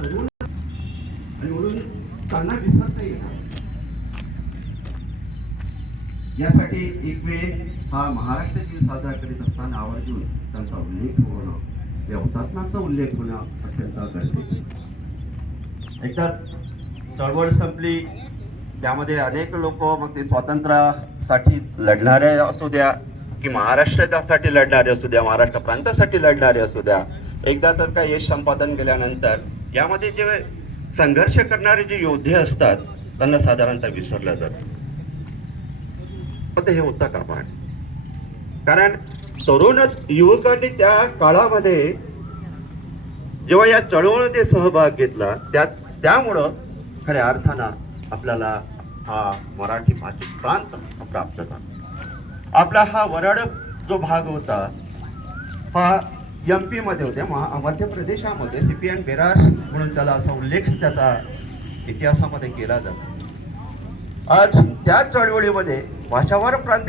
तरुण आणि म्हणून त्यांना विसरता येणार. यासाठी एक वेळ हा महाराष्ट्र दिन साजरा करीत असताना आवर्जून त्यांचा उल्लेख होणं, या हुतात्म्यांचा उल्लेख होणं अत्यंत गरजेचे. एकदा चळवळ संपली, त्यामध्ये अनेक लोक, मग ते स्वातंत्र्यासाठी लढणारे असू द्या की महाराष्ट्रासाठी लढणारे असू द्या, महाराष्ट्र प्रांतासाठी लढणारे असू द्या, एकदा तर काय यश संपादन केल्यानंतर यामध्ये जे संघर्ष करणारे जे योद्धे असतात त्यांना साधारणतः विसरलं जातं. पण हे होतं का पण? कारण तरुण युवकांनी त्या काळामध्ये जेव्हा या चळवळीमध्ये सहभाग घेतला, त्यामुळं खऱ्या अर्थानं आपल्याला हा मराठी भाषिक प्रांत प्राप्त झाला. आपला हा वराड जो भाग होता हा MP मध्ये होते, मध्य प्रदेशामध्ये CPN बेरार म्हणून त्याला असा उल्लेख त्याचा इतिहासामध्ये केला जातो. आज त्या चळवळीमध्ये भाषावर प्रांत